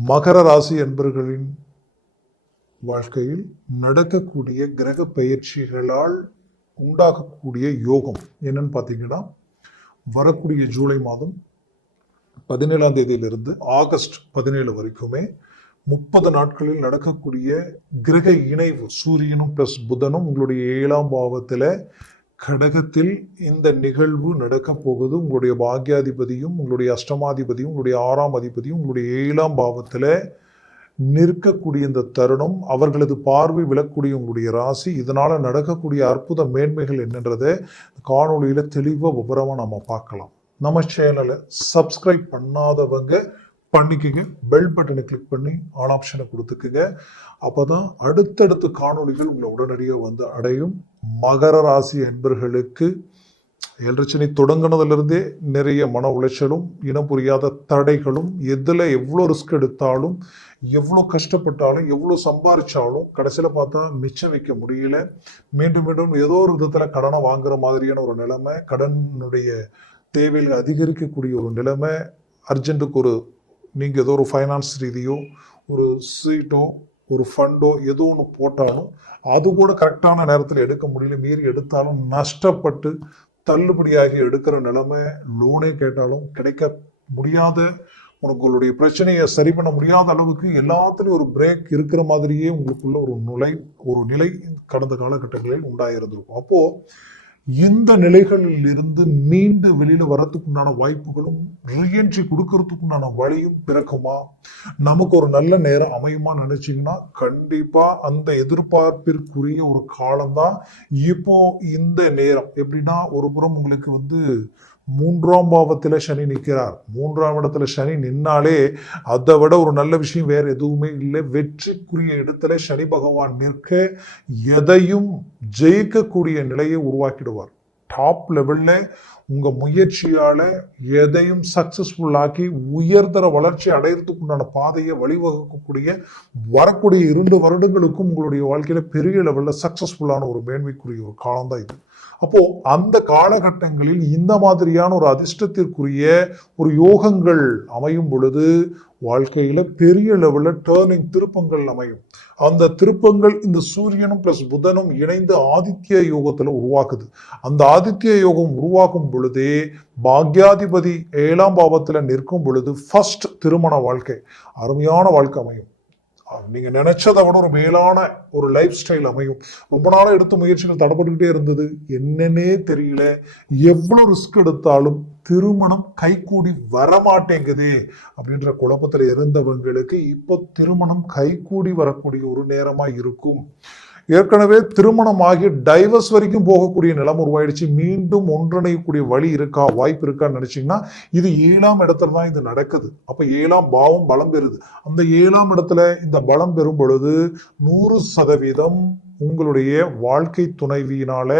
மகர ராசி என்பர்களின் வாழ்க்கையில் நடக்கக்கூடிய கிரக பயிற்சிகளால் உண்டாகக்கூடிய யோகம் என்னன்னு பார்த்தீங்கன்னா வரக்கூடிய ஜூலை மாதம் பதினேழாம் தேதியிலிருந்து ஆகஸ்ட் பதினேழு வரைக்குமே முப்பது நாட்களில் நடக்கக்கூடிய கிரக இணைவு சூரியனும் ப்ளஸ் புதனும் உங்களுடைய ஏழாம் பாவத்தில் கடகத்தில் இந்த நிகழ்வு நடக்கப் போகுது. உங்களுடைய பாக்யாதிபதியும் உங்களுடைய அஷ்டமாதிபதியும் உங்களுடைய ஆறாம் அதிபதியும் உங்களுடைய ஏழாம் பாவத்தில் நிற்கக்கூடிய இந்த தருணம் அவர்களது பார்வை விழக்கூடிய உங்களுடைய ராசி இதனால் நடக்கக்கூடிய அற்புத மேன்மைகள் என்னன்றதை காணொலியில் தெளிவாக விவரமாக நம்ம பார்க்கலாம். நம்ம சேனலை சப்ஸ்கிரைப் பண்ணாதவங்க பண்ணிக்கங்க. பெல் பட்டனை கிளிக் பண்ணி ஆல் ஆப்ஷனை கொடுத்துக்குங்க. அப்போ தான் அடுத்தடுத்த காணொளிகள் உங்களை உடனடியாக வந்து அடையும். மகர ராசி என்பர்களுக்கு ஏழரச்சனை தொடங்கினதுலேருந்தே நிறைய மன உளைச்சலும் இனம் புரியாத தடைகளும் எதில் எவ்வளோ ரிஸ்க் எடுத்தாலும் எவ்வளோ கஷ்டப்பட்டாலும் எவ்வளோ சம்பாரித்தாலும் கடைசியில் பார்த்தா மிச்சம் வைக்க முடியல. மீண்டும் மீண்டும் ஏதோ ஒரு விதத்தில் கடனை வாங்குற மாதிரியான ஒரு நிலைமை கடனுடைய தேவையில் அதிகரிக்கக்கூடிய ஒரு நிலைமை அர்ஜென்ட்டுக்கு ஒரு நீங்கள் ஏதோ ஒரு ஃபைனான்ஸ் ரீதியோ ஒரு சீட்டோ ஒரு ஃபண்டோ ஏதோ ஒன்று போட்டாலும் அது கூட கரெக்டான நேரத்தில் எடுக்க முடியல. மீறி எடுத்தாலும் நஷ்டப்பட்டு தள்ளுபடியாகி எடுக்கிற நிலைமை லோனே கேட்டாலும் கிடைக்க முடியாத உங்களுடைய பிரச்சனையை சரி பண்ண முடியாத அளவுக்கு எல்லாத்துலேயும் ஒரு பிரேக் இருக்கிற மாதிரியே உங்களுக்குள்ள ஒரு நுழை ஒரு நிலை கடந்த காலகட்டங்களில் உண்டாயிருந்திருக்கும். அப்போது இந்த நிலைகளில் இருந்து மீண்டு வெளியில வரத்துக்குண்டான வாய்ப்புகளும் ரீஎன்ட்ரி கொடுக்கறதுக்குண்டான வழியும் பிறக்குமா? நமக்கு ஒரு நல்ல நேரம் அமையுமா நினைச்சிங்கன்னா கண்டிப்பா அந்த எதிர்பார்ப்பிற்குரிய ஒரு காலம்தான். இப்போ இந்த நேரம். எப்படின்னா ஒரு புறம் உங்களுக்கு வந்து மூன்றாம் பாவத்தில் சனி நிற்கிறார். மூன்றாம் இடத்துல சனி நின்னாலே அதை விட ஒரு நல்ல விஷயம் வேறு எதுவுமே இல்லை. வெற்றிக்குரிய இடத்துல சனி பகவான் நிற்க எதையும் ஜெயிக்கக்கூடிய நிலையை உருவாக்கிடுவார். டாப் லெவலில் உங்கள் முயற்சியால் எதையும் சக்ஸஸ்ஃபுல்லாக்கி உயர்தர வளர்ச்சி அடையிறதுக்கு உண்டான பாதையை வழிவகுக்கக்கூடிய வரக்கூடிய இரண்டு வருடங்களுக்கும் உங்களுடைய வாழ்க்கையில் பெரிய லெவலில் சக்ஸஸ்ஃபுல்லான ஒரு மேன்மைக்குரிய ஒரு காலம் தான் இது. அப்போ அந்த காலகட்டங்களில் இந்த மாதிரியான ஒரு அதிர்ஷ்டத்திற்குரிய ஒரு யோகங்கள் அமையும் பொழுது வாழ்க்கையில் பெரிய லெவலில் டேர்னிங் திருப்பங்கள் அமையும். அந்த திருப்பங்கள் இந்த சூரியனும் ப்ளஸ் புதனும் இணைந்து ஆதித்ய யோகத்தில் உருவாக்குது. அந்த ஆதித்ய யோகம் உருவாக்கும் பொழுது பாக்யாதிபதி ஏழாம் பாவத்தில் நிற்கும் பொழுது ஃபர்ஸ்ட் திருமண வாழ்க்கை. அருமையான வாழ்க்கை அமையும். நீங்கள் நினைச்சதை விட ஒரு மேலான ஒரு லைஃப் ஸ்டைல் அமையும். ரொம்ப நாளாக எடுத்த முயற்சிகள் தடப்பட்டுக்கிட்டே இருந்தது. என்னன்னே தெரியல. எவ்வளோ ரிஸ்க் எடுத்தாலும் திருமணம் கைகூடி வரமாட்டேங்குது அப்படின்ற குழப்பத்தில் இருந்தவங்களுக்கு இப்போ திருமணம் கைகூடி வரக்கூடிய ஒரு நேரமாக இருக்கும். ஏற்கனவே திருமணம் ஆகி டைவர்ஸ் வரைக்கும் போகக்கூடிய நிலம் உருவாயிடுச்சு. மீண்டும் ஒன்றிணையக்கூடிய வழி இருக்கா வாய்ப்பு இருக்கான்னு நினச்சிங்கன்னா இது ஏழாம் இடத்துல தான் இது நடக்குது. அப்போ ஏழாம் பாவம் பலம் பெறுது. அந்த ஏழாம் இடத்துல இந்த பலம் பெறும் பொழுது நூறு சதவீதம் உங்களுடைய வாழ்க்கை துணைவியினால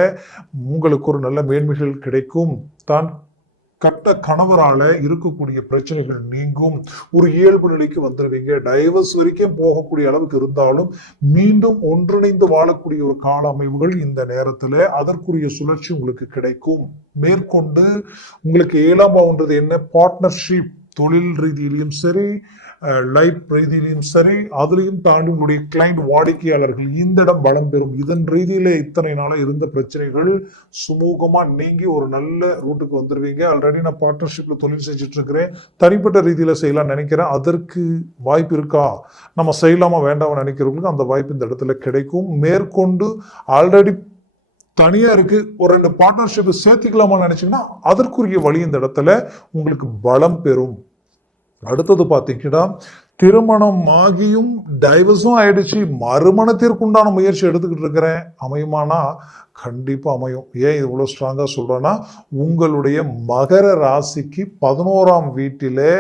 உங்களுக்கு ஒரு நல்ல மேன்மைகள் கிடைக்கும். தான் கட்ட கணவரால இருக்கக்கூடிய பிரச்சனைகள் நீங்கும். ஒரு இயல்பு நிலைக்கு வந்துடுவீங்க டைவர்ஸ் வரைக்கும் போகக்கூடிய அளவுக்கு இருந்தாலும் மீண்டும் ஒன்றிணைந்து வாழக்கூடிய ஒரு கால அமைவுகள் இந்த நேரத்துல அதற்குரிய சுழற்சி உங்களுக்கு கிடைக்கும். மேற்கொண்டு உங்களுக்கு ஏழாம் பாவன்றது என்ன? பார்ட்னர்ஷிப் தொழில் ரீதியிலையும் சரி லைஃப் ரீதியிலையும் சரி அதுலேயும் தாண்டி உங்களுடைய கிளைண்ட் வாடிக்கையாளர்கள் இந்த இடம் பலம் பெறும். இதன் ரீதியில் இத்தனை நாளாக இருந்த பிரச்சனைகள் சுமூகமாக நீங்கி ஒரு நல்ல ரூட்டுக்கு வந்துடுவீங்க ஆல்ரெடி நான் பார்ட்னர்ஷிப்பில் தொழில் செஞ்சிட்ருக்கிறேன் தனிப்பட்ட ரீதியில் செய்யலாம்னு நினைக்கிறேன். அதற்கு வாய்ப்பு இருக்கா? நம்ம செய்யலாமா வேண்டாமா நினைக்கிறவங்களுக்கு அந்த வாய்ப்பு இந்த இடத்துல கிடைக்கும். மேற்கொண்டு ஆல்ரெடி தனியாக இருக்குது ஒரு ரெண்டு பார்ட்னர்ஷிப்பை சேர்த்துக்கலாமான்னு நினச்சிங்கன்னா அதற்குரிய வழி இந்த இடத்துல உங்களுக்கு பலம் பெறும். அடுத்தது பார்த்தீங்கன்னா திருமணம் ஆகியும் டைவர்ஸும் ஆயிடுச்சு. மறுமணத்திற்குண்டான முயற்சி எடுத்துக்கிட்டு இருக்கிறேன். அமையுமானா? கண்டிப்பாக அமையும். ஏன் இது இவ்வளோ ஸ்ட்ராங்காக சொல்கிறேன்னா உங்களுடைய மகர ராசிக்கு பதினோராம் வீட்டிலே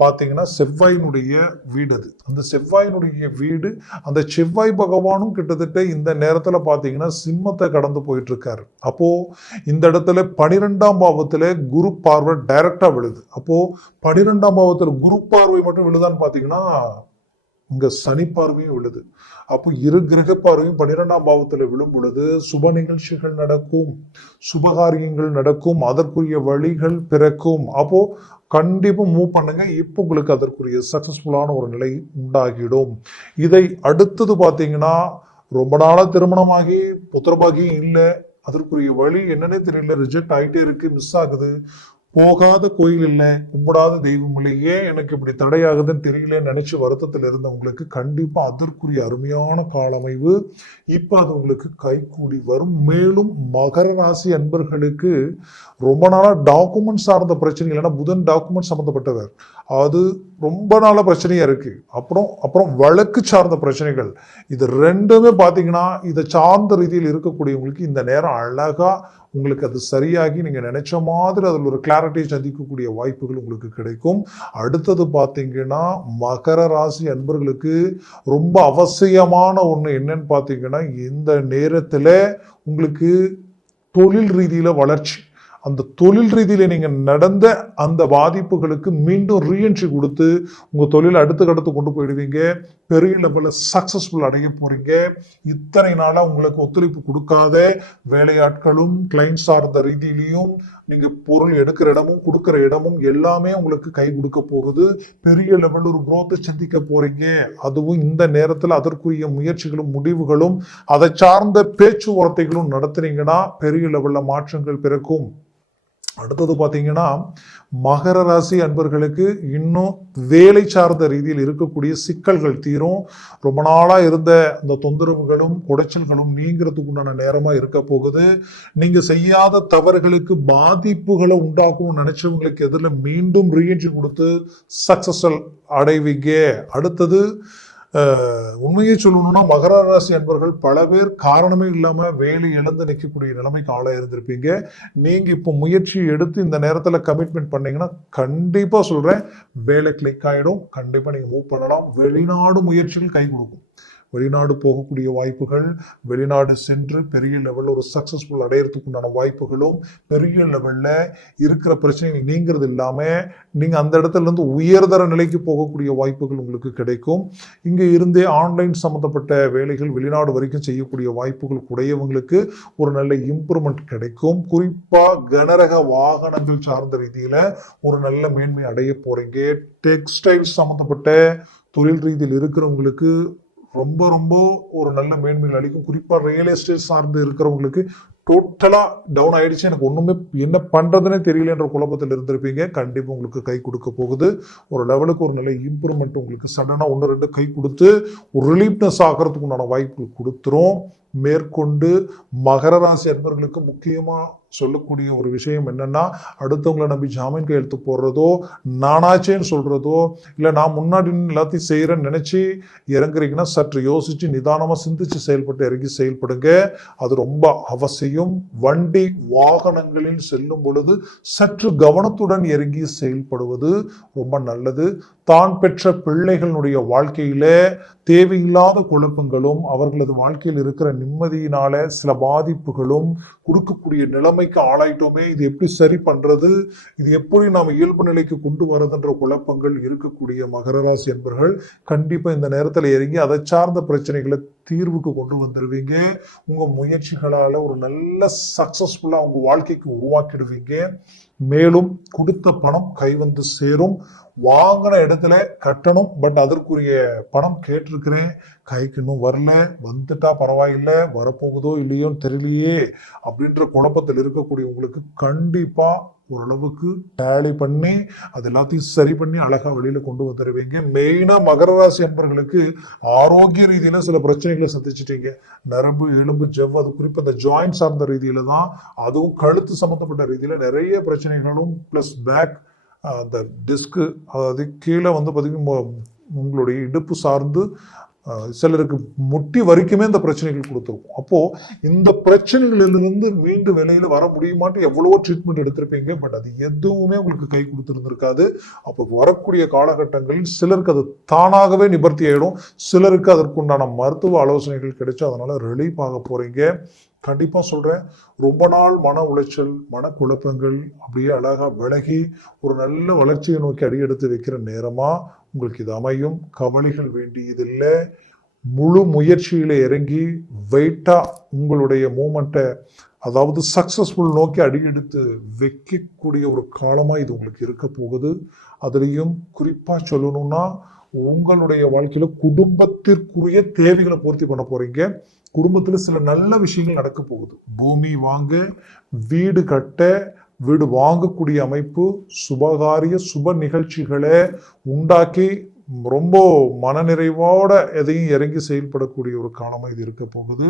பார்த்தீங்கன்னா செவ்வாயினுடைய வீடு அது. அந்த செவ்வாயினுடைய வீடு அந்த செவ்வாய் பகவானும் கிட்டத்தட்ட இந்த நேரத்தில் பார்த்தீங்கன்னா சிம்மத்தை கடந்து போயிட்டு இருக்காரு அப்போ இந்த இடத்துல பனிரெண்டாம் பாவத்தில் குரு பார்வை டைரக்டாக விழுது. அப்போ பனிரெண்டாம் பாவத்தில் குரு பார்வை மட்டும் விழுதான்னு பார்த்தீங்கன்னா இங்க சனி பார்வையும் உள்ளது. அப்போ இரு கிரக பார்வையும் பன்னிரெண்டாம் பாவத்துல விழும் பொழுது சுப நிகழ்ச்சிகள் நடக்கும் சுபகாரியங்கள் நடக்கும் அதற்குரிய வழிகள் பிறக்கும். அப்போ கண்டிப்பாக மூவ் பண்ணுங்க. இப்போ உங்களுக்கு அதற்குரிய சக்சஸ்ஃபுல்லான ஒரு நிலை உண்டாகிடும். இதை அடுத்தது பார்த்தீங்கன்னா ரொம்ப நாளாக திருமணமாகி புத்திரபாகியம் இல்லை அதற்குரிய வழி என்னன்னே தெரியல ரிஜெக்ட் ஆகிட்டே இருக்கு மிஸ் ஆகுது. போகாத கோயில் இல்லை கும்பிடாத தெய்வம் இல்லை ஏன் எனக்கு இப்படி தடையாகுதுன்னு தெரியலன்னு நினைச்சு வருத்தத்தில் இருந்தவங்களுக்கு கண்டிப்பாக அதற்குரிய அருமையான காலமைவு. இப்போ அது உங்களுக்கு கைகூடி வரும். மேலும் மகர ராசி அன்பர்களுக்கு ரொம்ப நாளாக டாக்குமெண்ட் சார்ந்த பிரச்சனை இல்லைன்னா புதன் டாக்குமெண்ட் சம்மந்தப்பட்டவர் அது ரொம்ப நாளாக பிரச்சனையாக இருக்குது அப்புறம் அப்புறம் வழக்கு சார்ந்த பிரச்சனைகள். இது ரெண்டுமே பார்த்தீங்கன்னா இதை சார்ந்த ரீதியில் இருக்கக்கூடியவங்களுக்கு இந்த நேரம் அழகாக உங்களுக்கு அது சரியாகி நீங்கள் நினச்ச மாதிரி அதில் ஒரு கிளாரிட்டி சந்திக்கக்கூடிய வாய்ப்புகள் உங்களுக்கு கிடைக்கும். அடுத்தது பார்த்தீங்கன்னா மகர ராசி அன்பர்களுக்கு ரொம்ப அவசியமான ஒன்று என்னன்னு பார்த்தீங்கன்னா இந்த நேரத்தில் உங்களுக்கு தொழில் ரீதியில் வளர்ச்சி. அந்த தொழில் ரீதியில் நீங்கள் நடந்த அந்த பாதிப்புகளுக்கு மீண்டும் ரீஎன்ட்ரி கொடுத்து உங்கள் தொழில் அடுத்த கட்டத்து கொண்டு போயிடுவீங்க. பெரிய லெவலில் சக்ஸஸ்ஃபுல் அடைய போகிறீங்க இத்தனை நாளாக உங்களுக்கு ஒத்துழைப்பு கொடுக்காத வேலையாட்களும் கிளைண்ட் சார்ந்த ரீதியிலையும் நீங்கள் பொருள் எடுக்கிற இடமும் கொடுக்குற இடமும் எல்லாமே உங்களுக்கு கை கொடுக்க போகுது. பெரிய லெவலில் ஒரு குரோத்தை சிந்திக்க போகிறீங்க அதுவும் இந்த நேரத்தில் அதற்குரிய முயற்சிகளும் முடிவுகளும் அதை சார்ந்த பேச்சுவார்த்தைகளும் நடத்துனீங்கன்னா பெரிய லெவலில் மாற்றங்கள் பிறக்கும். அடுத்தது பார்த்தீங்கன்னா மகர ராசி அன்பர்களுக்கு இன்னும் வேலை சார்ந்த ரீதியில் இருக்கக்கூடிய சிக்கல்கள் தீரும். ரொம்ப நாளாக இருந்த அந்த தொந்தரவுகளும் குடைச்சல்களும் நீங்கிறதுக்கு உண்டான நேரமாக இருக்க போகுது. நீங்கள் செய்யாத தவறுகளுக்கு பாதிப்புகளை உண்டாக்கும்னு நினச்சவங்களுக்கு எதிரில் மீண்டும் ரீஎன்ட்ரி கொடுத்து சக்ஸஸ்ஃபுல் அடைவீங்க. அடுத்தது உண்மையை சொல்லணும்னா மகர ராசி அன்பர்கள் பல பேர் காரணமே இல்லாமல் வேலை இழந்து நிற்கக்கூடிய நிலைமைக்கு ஆளாக இருந்திருப்பீங்க. நீங்கள் இப்போ முயற்சி எடுத்து இந்த நேரத்தில் கமிட்மெண்ட் பண்ணீங்கன்னா கண்டிப்பாக சொல்கிறேன் வேலை கிளிக் ஆகிடும் கண்டிப்பாக நீங்கள் மூவ் பண்ணலாம். வெளிநாடு முயற்சிகள் கை கொடுக்கும். வெளிநாடு போகக்கூடிய வாய்ப்புகள் வெளிநாடு சென்று பெரிய லெவலில் ஒரு சக்ஸஸ்ஃபுல் அடையிறதுக்கு உண்டான வாய்ப்புகளும் பெரிய லெவலில் இருக்கிற பிரச்சனைகள் நீங்கிறது இல்லாமல் நீங்கள் அந்த இடத்துல இருந்து உயர்தர நிலைக்கு போகக்கூடிய வாய்ப்புகள் உங்களுக்கு கிடைக்கும். இங்கே இருந்தே ஆன்லைன் சம்மந்தப்பட்ட வேலைகள் வெளிநாடு வரைக்கும் செய்யக்கூடிய வாய்ப்புகள் உடையவங்களுக்கு ஒரு நல்ல இம்ப்ரூவ்மெண்ட் கிடைக்கும். குறிப்பாக கனரக வாகனங்கள் சார்ந்த ரீதியில் ஒரு நல்ல மேன்மை அடைய போகிறீங்க டெக்ஸ்டைல்ஸ் சம்மந்தப்பட்ட தொழில் ரீதியில் இருக்கிறவங்களுக்கு ரொம்ப ரொம்ப ஒரு நல்ல மேன்மைகள் அளிக்கும். குறிப்பாக ரியல் எஸ்டேட் சார்ந்து இருக்கிறவங்களுக்கு டோட்டலாக டவுன் ஆயிடுச்சு. எனக்கு ஒன்றுமே என்ன பண்ணுறதுனே தெரியலன்ற குழப்பத்தில் இருந்திருப்பீங்க. கண்டிப்பாக உங்களுக்கு கை கொடுக்க போகுது. ஒரு லெவலுக்கு ஒரு நல்ல இம்ப்ரூவ்மெண்ட் உங்களுக்கு சடனாக ஒன்று ரெண்டு கை கொடுத்து ஒரு ரிலீஃப்னஸ் ஆகிறதுக்கு உண்டான வாய்ப்பு கொடுத்துரும். மேற்கொண்டு மகர ராசி அன்பர்களுக்கு முக்கியமா சொல்லக்கூடிய ஒரு விஷயம் என்னன்னா அடுத்தவங்களை நம்பி ஜாமீன் கையெழுத்து போடுறதோ நானாச்சேன்னு சொல்றதோ இல்லை நான் முன்னாடி எல்லாத்தையும் செய்யறேன்னு நினைச்சு இறங்குறீங்கன்னா சற்று யோசிச்சு நிதானமா சிந்திச்சு செயல்பட்டு இறங்கி செயல்படுங்க. அது ரொம்ப அவசியம். வண்டி வாகனங்களில் செல்லும் பொழுது சற்று கவனத்துடன் இறங்கி செயல்படுவது ரொம்ப நல்லது. தான் பெற்ற பிள்ளைகளுடைய வாழ்க்கையில தேவையில்லாத குழப்பங்களும் அவர்களது வாழ்க்கையில் இருக்கிற நிம்மதியினால சில பாதிப்புகளும் கொடுக்கக்கூடிய நிலைமைக்கு ஆளாயிட்டோமே. இது எப்படி சரி பண்றது? இது எப்படி நாம் இயல்பு நிலைக்கு கொண்டு வரதுன்ற குழப்பங்கள் இருக்கக்கூடிய மகர ராசி என்பர்கள் கண்டிப்பா இந்த நேரத்தில் இறங்கி அதை சார்ந்த பிரச்சனைகளை தீர்வுக்கு கொண்டு வந்துடுவீங்க உங்க முயற்சிகளால ஒரு நல்ல சக்சஸ்ஃபுல்லா உங்க வாழ்க்கைக்கு உருவாக்கிடுவீங்க. மேலும் கொடுத்த பணம் கை வந்து சேரும். வாங்கின இடத்துல கட்டணும். பட் அதற்குரிய பணம் கேட்டிருக்கிறேன். கைக்கு இன்னும் வரல வந்துட்டா பரவாயில்லை வரப்போகுதோ இல்லையோன்னு தெரியலையே அப்படின்ற குழப்பத்தில் இருக்கக்கூடிய உங்களுக்கு கண்டிப்பாக ஓரளவுக்கு டேலி பண்ணி அது எல்லாத்தையும் சரி பண்ணி அழகாக வெளியில் கொண்டு வந்துடுவீங்க மெயினாக மகர ராசி அன்பர்களுக்கு ஆரோக்கிய ரீதியில் சில பிரச்சனைகளை சந்திச்சிட்டீங்க. நரம்பு எலும்பு ஜவ் அது குறிப்பாக அந்த ஜாயிண்ட் சார்ந்த ரீதியில் தான் அதுவும் கழுத்து சம்மந்தப்பட்ட ரீதியில் நிறைய பிரச்சனைகளும் ப்ளஸ் பேக் அந்த டிஸ்க்கு அதாவது கீழே வந்து பார்த்தீங்கன்னா உங்களுடைய இடுப்பு சார்ந்து சிலருக்கு முட்டி வரைக்குமே இந்த பிரச்சனைகள் கொடுத்துருக்கும். அப்போது இந்த பிரச்சனைகளிலிருந்து மீண்டு வெளியில வர முடியுமான்ட்டு எவ்வளவோ ட்ரீட்மெண்ட் எடுத்திருப்பீங்க பட் அது எதுவுமே உங்களுக்கு கை கொடுத்துருந்துருக்காது. அப்போ வரக்கூடிய காலகட்டங்களில் சிலருக்கு அது தானாகவே நிவர்த்தி ஆகிடும் சிலருக்கு அதற்குண்டான மருத்துவ ஆலோசனைகள் கிடைச்சு அதனால் ரிலீஃப் ஆக போகிறீங்க கண்டிப்பாக சொல்கிறேன் ரொம்ப நாள் மன உளைச்சல் மன குழப்பங்கள் அப்படியே அழகாக விலகி ஒரு நல்ல வளர்ச்சியை நோக்கி அடியெடுத்து வைக்கிற நேரமாக உங்களுக்கு இது அமையும். கவலைகள் வேண்டியதில்லை முழு முயற்சியில் இறங்கி வெயிட்டாக உங்களுடைய மூமெண்ட்டை அதாவது சக்ஸஸ்ஃபுல் நோக்கி அடியெடுத்து வைக்கக்கூடிய ஒரு காலமாக இது உங்களுக்கு இருக்க போகுது. அதுலேயும் குறிப்பாக சொல்லணும்னா உங்களுடைய வாழ்க்கையில குடும்பத்திற்குரிய தேவைகளை பூர்த்தி பண்ண போறீங்க. குடும்பத்துல சில நல்ல விஷயங்கள் நடக்க போகுது. பூமி வாங்க வீடு கட்ட வீடு வாங்கக்கூடிய அமைப்பு சுபகாரிய சுப நிகழ்ச்சிகளை உண்டாக்கி ரொம்ப மனநிறைவோட எதையும் இறங்கி செயல்படக்கூடிய ஒரு காலமாக இது இருக்க போகுது.